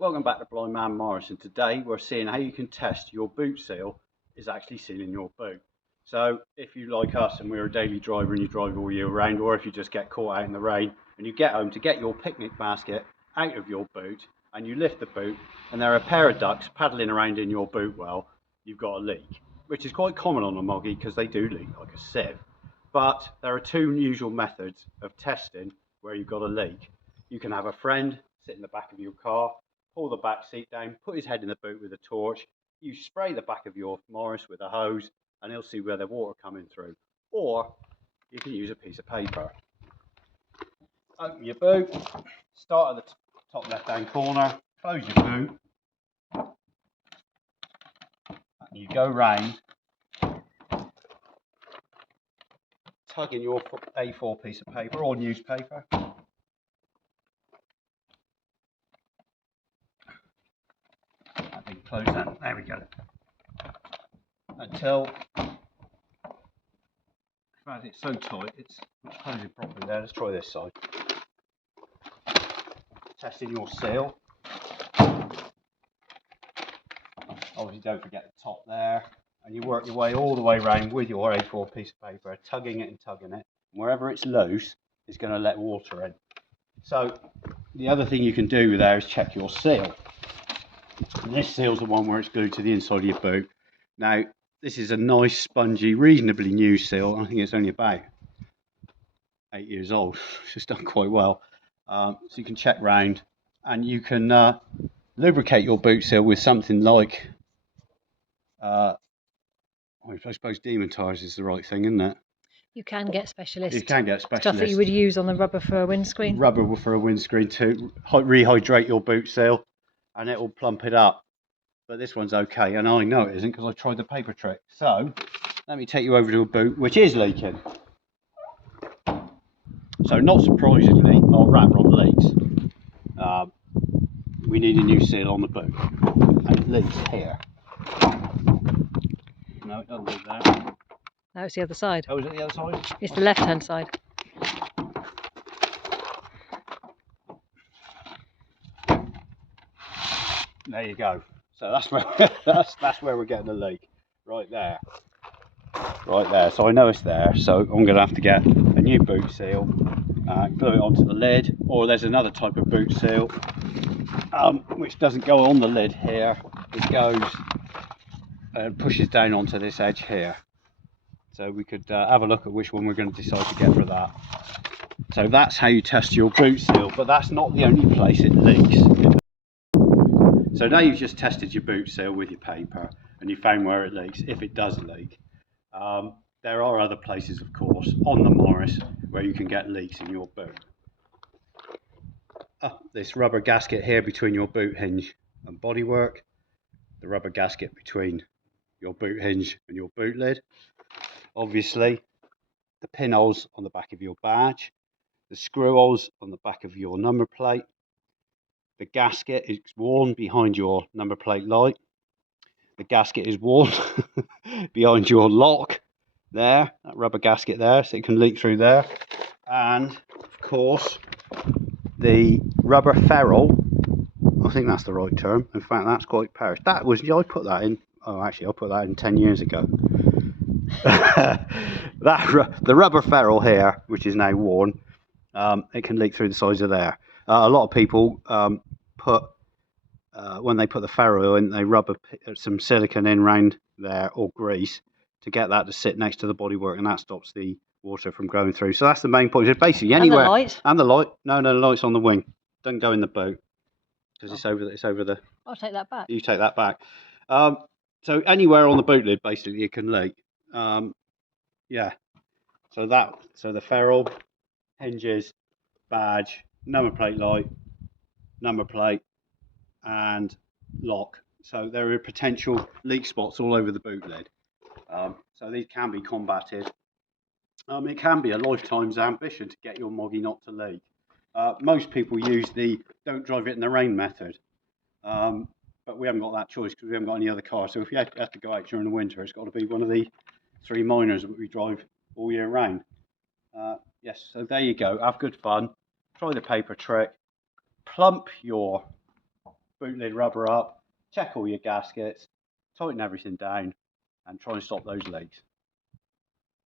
Welcome back to Blind Man Morris, and today we're seeing how you can test your boot seal is actually sealing your boot. So if you like us and we're a daily driver and you drive all year round, or if you just get caught out in the rain and you get home to get your picnic basket out of your boot and you lift the boot and there are a pair of ducks paddling around in your boot well, you've got a leak, which is quite common on a moggy because they do leak like a sieve. But there are two usual methods of testing where you've got a leak. You can have a friend sit in the back of your car, pull the back seat down, put his head in the boot with a torch, you spray the back of your Morris with a hose and he'll see where the water coming through. Or you can use a piece of paper. Open your boot, start at the top left hand corner, close your boot, and you go round, tugging your A4 piece of paper or newspaper. Close that, there we go. Until it's so tight, it's not closing properly there. Let's try this side. Testing your seal. Obviously don't forget the top there. And you work your way all the way around with your A4 piece of paper, tugging it and tugging it. And wherever it's loose, it's going to let water in. So the other thing you can do there is check your seal. And this seal's the one where it's glued to the inside of your boot. Now, this is a nice, spongy, reasonably new seal. I think it's only about 8 years old. It's done quite well. So you can check round and you can lubricate your boot seal with something like, I suppose demon tires is the right thing, isn't it? You can get specialist. You can get specialist. Stuff that you would use on the rubber for a windscreen. Rubber for a windscreen to rehydrate your boot seal. And it will plump it up, but this one's okay, and I know it isn't because I tried the paper trick. So let me take you over to a boot which is leaking. So not surprisingly, our rat rod leaks. We need a new seal on the boot, and it leaks here. No, it doesn't leak there. No, it's the other side. Oh, is it the other side? It's the left-hand side. There you go. So that's where that's where we're getting the leak, right there. So I know it's there. So I'm going to have to get a new boot seal, glue it onto the lid, or there's another type of boot seal which doesn't go on the lid here. It goes and pushes down onto this edge here. So we could have a look at which one we're going to decide to get for that. So that's how you test your boot seal, but that's not the only place it leaks. So now you've just tested your boot seal with your paper and you found where it leaks, if it does leak. There are other places, of course, on the Morris where you can get leaks in your boot. This rubber gasket here between your boot hinge and bodywork, the rubber gasket between your boot hinge and your boot lid, obviously the pinholes on the back of your badge, the screw holes on the back of your number plate. The gasket is worn behind your number plate light. The gasket is worn behind your lock there, that rubber gasket there, so it can leak through there. And of course, the rubber ferrule, I think that's the right term. In fact, that's quite perished. That was, I put that in, oh actually I put that in 10 years ago. The rubber ferrule here, which is now worn, it can leak through the sides of there. A lot of people when they put the ferrule in, they rub some silicone in round there or grease to get that to sit next to the bodywork, and that stops the water from going through. So that's the main point. It's basically anywhere. And the light. No, the light's on the wing. Doesn't go in the boot because it's over the. I'll take that back. You take that back. So anywhere on the boot lid, basically, it can leak. Yeah. So the ferrule, hinges, badge, number plate light, number plate, and lock. So there are potential leak spots all over the boot lid. So these can be combated. It can be a lifetime's ambition to get your moggy not to leak. Most people use the don't drive it in the rain method, but we haven't got that choice because we haven't got any other car. So if you have to go out during the winter, it's got to be one of the 3 minors that we drive all year round. Yes, so there you go. Have good fun. Try the paper trick. Plump your boot lid rubber up, check all your gaskets, tighten everything down, and try and stop those leaks.